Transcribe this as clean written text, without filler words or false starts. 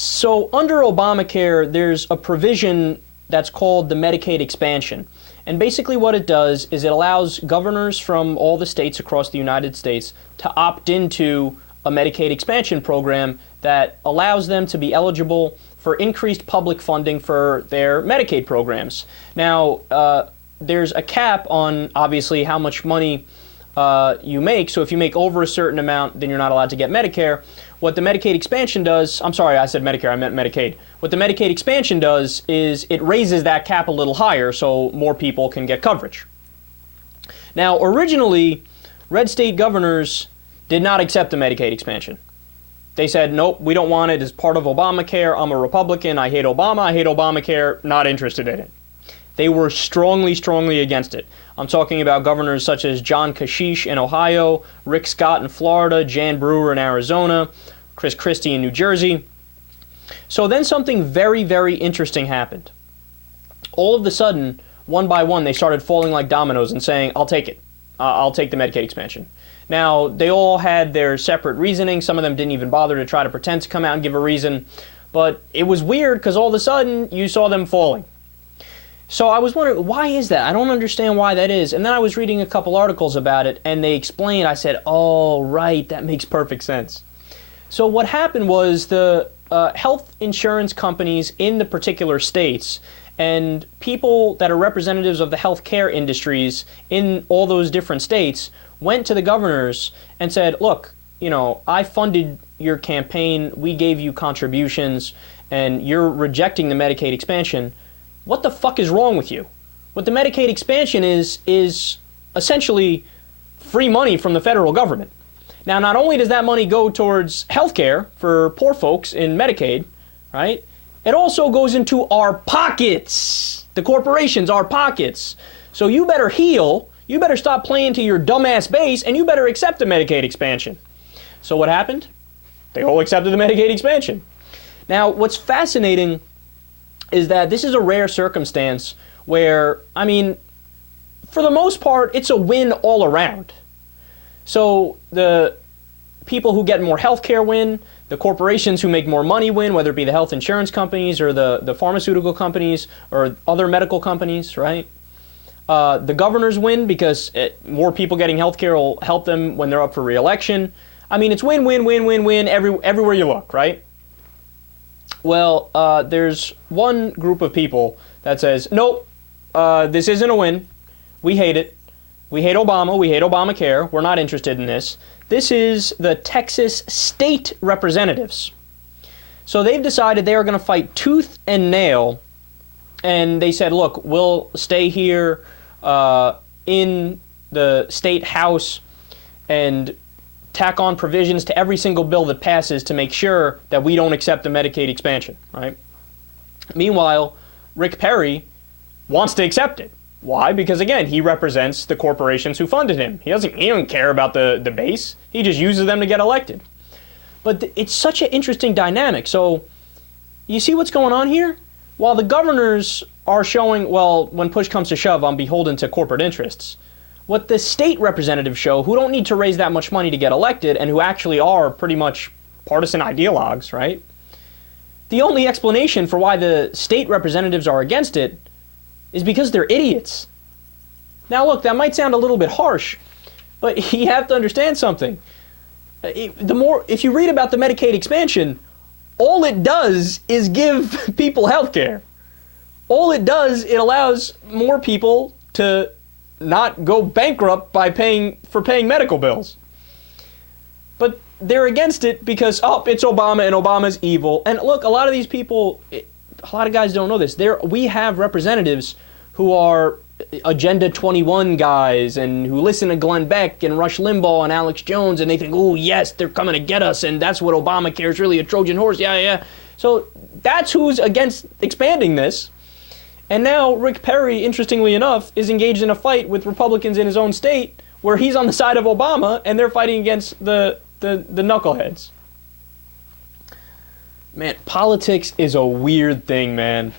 So under Obamacare, there's a provision that's called the Medicaid Expansion. And basically what it does is it allows governors from all the states across the United States to opt into a Medicaid expansion program that allows them to be eligible for increased public funding for their Medicaid programs. Now, there's a cap on, obviously, how much money you make. So if you make over a certain amount, then you're not allowed to get Medicare. What the Medicaid expansion does, I'm sorry, I said Medicare, I meant Medicaid. What the Medicaid expansion does is it raises that cap a little higher so more people can get coverage. Now, originally, red state governors did not accept the Medicaid expansion. They said, nope, we don't want it as part of Obamacare. I'm a Republican. I hate Obama. I hate Obamacare. Not interested in it. They were strongly, strongly against it. I'm talking about governors such as John Kasich in Ohio, Rick Scott in Florida, Jan Brewer in Arizona, Chris Christie in New Jersey. So then something very, very interesting happened. All of a sudden, one by one, they started falling like dominoes and saying, I'll take it. I'll take the Medicaid expansion. Now, they all had their separate reasoning. Some of them didn't even bother to try to pretend to come out and give a reason. But it was weird because all of a sudden, you saw them falling. So I was wondering, why is that? I don't understand why that is. And then I was reading a couple articles about it, and they explained, I said, oh, right, that makes perfect sense. So what happened was the health insurance companies in the particular states and people that are representatives of the healthcare industries in all those different states went to the governors and said, look, you know, I funded your campaign, we gave you contributions, and you're rejecting the Medicaid expansion. What the fuck is wrong with you? What the Medicaid expansion is essentially free money from the federal government. Now, not only does that money go towards health care for poor folks in Medicaid, right? It also goes into our pockets. The corporations, our pockets. So you better heal, you better stop playing to your dumbass base, and you better accept the Medicaid expansion. So what happened? They all accepted the Medicaid expansion. Now, what's fascinating is that this is a rare circumstance where, I mean, for the most part, it's a win all around. So the people who get more health care win, the corporations who make more money win, whether it be the health insurance companies or the pharmaceutical companies or other medical companies, right? The governors win because more people getting health care will help them when they're up for re-election. I mean, it's win, win, win, win, win everywhere you look, right? Well, there's one group of people that says, nope, this isn't a win. We hate it. We hate Obama. We hate Obamacare. We're not interested in this. This is the Texas state representatives. So they've decided they are going to fight tooth and nail. And they said, look, we'll stay here in the state house and tack on provisions to every single bill that passes to make sure that we don't accept the Medicaid expansion, right? Meanwhile, Rick Perry wants to accept it. Why? Because, again, he represents the corporations who funded him. He doesn't care about the base. He just uses them to get elected. But it's such an interesting dynamic. So you see what's going on here? While the governors are showing, well, when push comes to shove, I'm beholden to corporate interests. What the state representatives show, who don't need to raise that much money to get elected and who actually are pretty much partisan ideologues, right? The only explanation for why the state representatives are against it is because they're idiots. Now look, that might sound a little bit harsh, but you have to understand something. If you read about the Medicaid expansion, all it does is give people health care. All it does, it allows more people to not go bankrupt by paying medical bills. But they're against it because, oh, it's Obama and Obama's evil. And look, a lot of these people, a lot of guys don't know this. We have representatives who are Agenda 21 guys and who listen to Glenn Beck and Rush Limbaugh and Alex Jones, and they think, oh, yes, they're coming to get us, and that's what Obamacare is really, a Trojan horse. Yeah. So that's who's against expanding this. And now Rick Perry, interestingly enough, is engaged in a fight with Republicans in his own state where he's on the side of Obama and they're fighting against the knuckleheads. Man, politics is a weird thing, man.